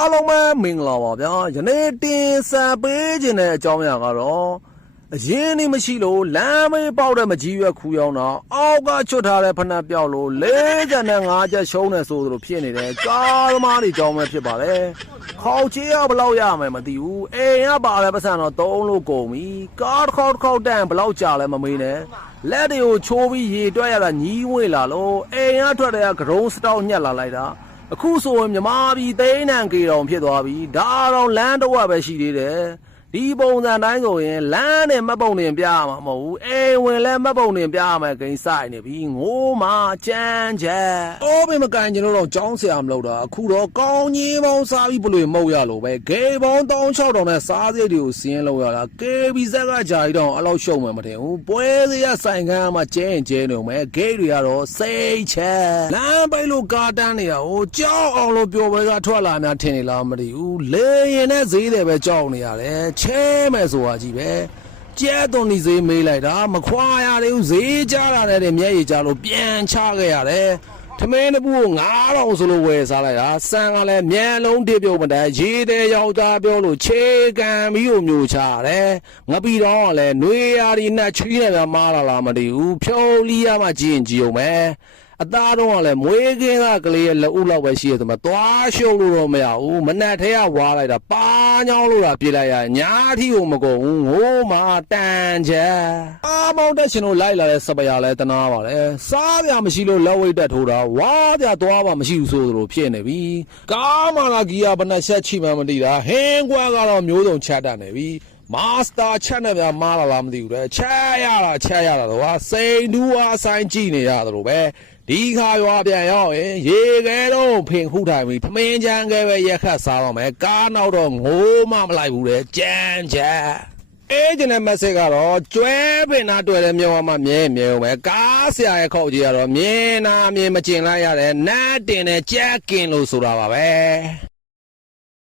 အားလုံးပဲမင်္ဂလာပါဗျာယနေ့တင်ဆက်ပေးခြင်းတဲ့အကြောင်းအရာကတော့အရင်နေမရှိလို့လမ်းမေးပေါက်တဲ့မကြီးရွက်ခူးရောက်တော့အောက်ကချွတ်ထားတဲ့ဖနက်ပြောက်လို့45ချက်ရှုံးနေဆိုသလိုဖြစ်နေတယ်ကားသမားတွေကြောင်းပဲဖြစ်ပါတယ်ခေါက်ချေးရဘလောက်ရမယ်မသိဘူးအိမ်ကပါလဲပတ်စံတော့3လို့ကုန်ပြီကားတစ်ခေါက်တန်ဘလောက်ကြာလဲမမေးနဲ့လက်တွေကိုချိုးပြီးရေတွက်ရတာညီးဝေးလာလို့အိမ်ကထွက်တဲ့ကရုံးစတောက်ညက်လာလိုက်တာအခုဆိုရင်မြမပြည်သိန်းနံကေတော်ဖြစ်သွားပြီဒါတော့လမ်းတော့ပဲရှိသေးတယ်ဒီပုံစံတိုင်းဆိုရင်လမ်းနဲ့မပုံတင်ပြရမှာမဟုတ်ဘူးအိမ်ဝင်လဲမပုံတင်ပြရမယ်ဂိမ်းဆိုင်နေပြီငိုးမှကြမ်းချက်အော်ဘယ်မကန်ကျွန်တော်တော့ကြောင်းဆရာမလို့တာအခုတော့ကောင်းကြီးပေါင်းစားပြီးဘလို့မှုတ်ရလို့ပဲဂိမ်းပေါင်း1600နဲ့စားစိတ်တွေကိုစီးရင်လောက်ရတာ KBZ ကဂျာကြီးတော့အဲ့လောက်ရှုံမယ်မထင်ဘူးပွဲစရဆိုင်ခန်းမှာကျဲနေမယ်ဂိမ်းတွေကတော့စိတ်ချက်လမ်းပိတ်လို့ကားတန်းနေတာဟိုကြောက်အောင်လို့ပျော်ပွဲကထွက်လာများထင်နေလားမသိဘူးလေရင်နဲ့ဈေးတယ်ပဲကြောက်နေရတယ်ချဲမယ်ဆိုတာကြီးပဲကျဲသွန်ဒီဈေးမေးလိုက်တာမခွာရသေးဘူးဈေးကြတာနဲ့မျက်ရည်ကြလို့ပြန်ချခဲ့ရတယ်ထမင်းတစ်ပူကို9000ဆိုလို့ဝယ်စားလိုက်တာစံကလည်းမျက်လုံးတစ်ပြုတ်မတန်းရေတဲ့ယောက်ျားပြောလို့ခြေကန်ပြီးကိုမျိုးချရတယ်ငပီတော့ကလည်းနှွေရာဒီနဲ့ချီးနေမှာမားလာလားမသိဘူးဖြုံးလီရမှကြည့်ရင်ကြည့်အောင်မယ်အသားတော့ကလည်းမွေးကင်းကလေးရဲ့လက်ဦးလောက်ပဲရှိရသမှာသွားရှုံလို့တော့မရဘူးမနက်ထဲကဝါလိုက်တာပါညောင်းလို့တာပြေးလိုက်ရညာထီကိုမကုန်ဘူးငိုးမှတန်ချက်အားမောင်းတက်ရှင်တို့လိုက်လာတဲ့စပယ်ရလဲတနာပါလေစားပြမရှိလို့လက်ဝိတ်တက်ထိုးတာဝါပြသွားပါမရှိဘူးဆိုသလိုဖြစ်နေပြီကားမာလာကြီးကဘယ်နှချက်ချိမှမသိတာဟင်းကွာကတော့မျိုးစုံချက်တတ်နေပြီမာစတာချက်နဲ့များမားလာလားမသိဘူးလေချက်ရတာတော့စိန်တူးအားဆိုင်ကြည့်နေရတယ်လို့ပဲဒီခါရွာပြန်ရောက်ရင်ရေခဲတော့ဖင်ခုထိုင်ပြီးထမင်းချမ်းခဲပဲရက်ခတ်စားတော့မယ်ကားနောက်တော့ငိုးမှမလိုက်ဘူးလေကြမ်းချက်အေးကျန်တဲ့ message ကတော့ကျွဲပင်နာတွေ့တဲ့မြောက်မှမြဲဦးမယ်ကားဆရာရဲ့ခေါက်ကြီးကတော့မြင်နာမြင်မကျင်လိုက်ရတယ်နတ်တင်တဲ့ကြက်ကင်လို့ဆိုတာပါပဲ